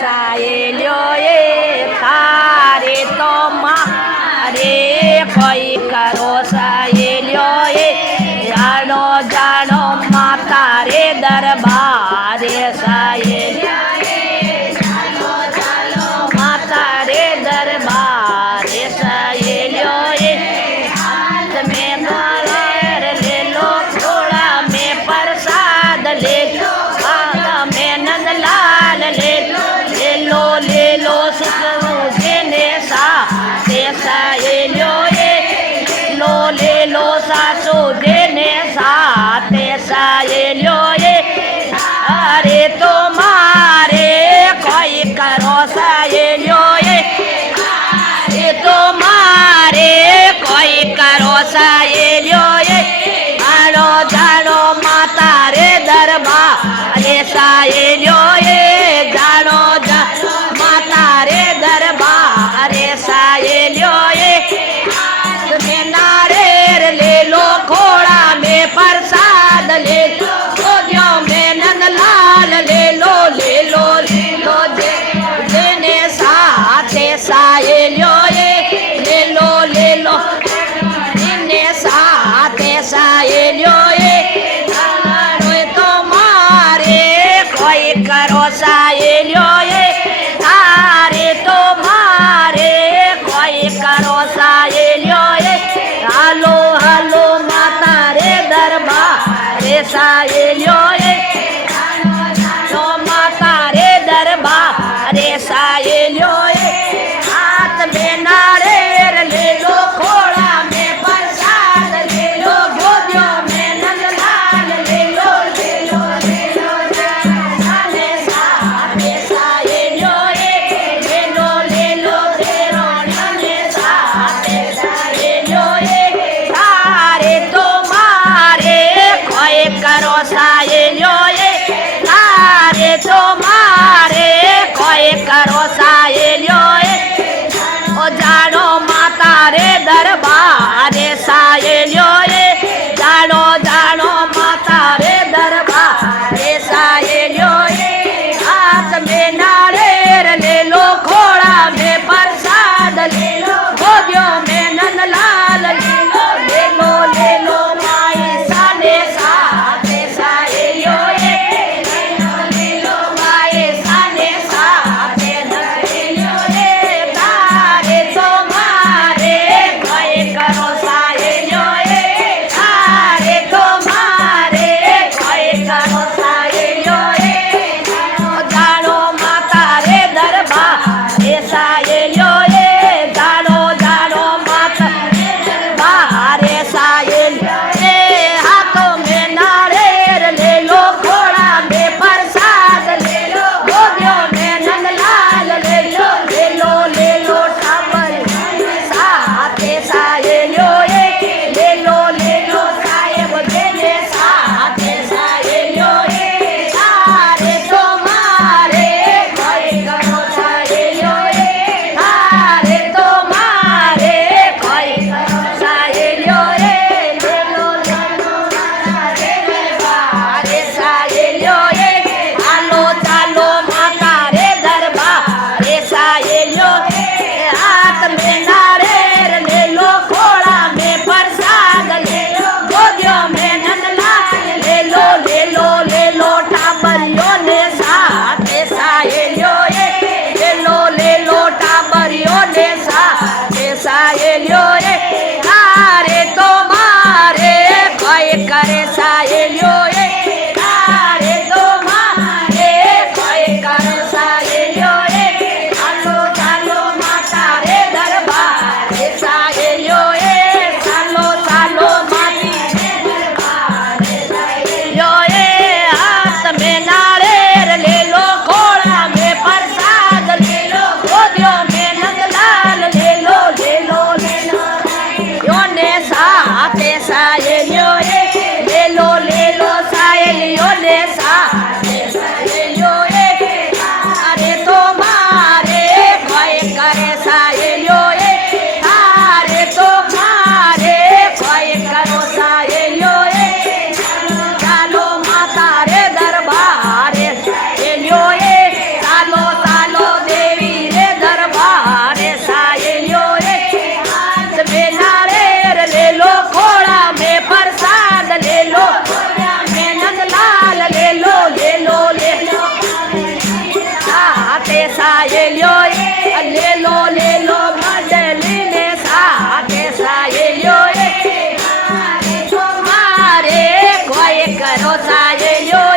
સાયેલ્યો એ તારે તો મારે કોઈ કરો સાયેલ્યો એ જાણો જાણો માતા રે દરબારે સાયેલ્યો એ જાણો જાણો માતા રે દરબારે સાયેલ્યો એ હાથ મેં ઘર લે લો થોડા મેં પ્રસાદ લે લો મેં નંદલાલ લે લો સુખવું જેને સાથે સાયેલ્યો એ લે લો સાસુ જેને સાથે સાયેલ્યો એ અરે તો મારે કોઈ કરો સાયેલ્યો એ તો મારે કોઈ કરો સાયેલ્યો એ જાણો જાણો માતા રે દરબાર અરે સાયેલ્યો એ જાણો જાણો માતા રે દરબાર અરે સાયેલ્યો એ મેં નારેર લે લો ખોળા મેં પ્રસાદ લે લો મેં નંદલાલ લે લો જેને સાથે સાયેલ્યો એ લે લો જેને સાથે સાયેલ્યો એ તો મારે કોઈ કરો સાયેલ્યો એ તારે તો મારે કોઈ કરો સાયેલ્યો એ હાલો હાલો માતા રે દરબારે સાયેલ્યો એ તો માતા રે દરબારે સાયેલ્યો એ હાથ મેં નારેર લે લો ખોળા મેં પ્રસાદ લે લો ગોદ્યો મેં નંદલાલ લે લો સાથે સાયેલ્યો એ લે લો તેરો નંદે સાથે સાયેલ્યો એ તારે તો મારે કોઈ કરો સાયેલ્યો એ તારે તો મારે કોઈ કરો સાયેલ્યો એ જાણો માતા રે દરબારે સાયેલ્યો એ જાણો જાણો માતા રે દરબારે સાયેલ્યો એ હાથ મેં નાળેર લે લો ખોળા મેં પ્રસાદ લે લો ગોદ્યો મેં નંદલાલ લે લો માઈ સાને સાથે સાયેલ્યો એ લે લો માઈ સાને સાથે સાયેલ્યો એ તારે તો મારે કોઈ કરો સાયેલ્યો એ તારે તો મારે કોઈ કરો સાયેલ્યો એ જાણો માતા રોસાયેલ્યો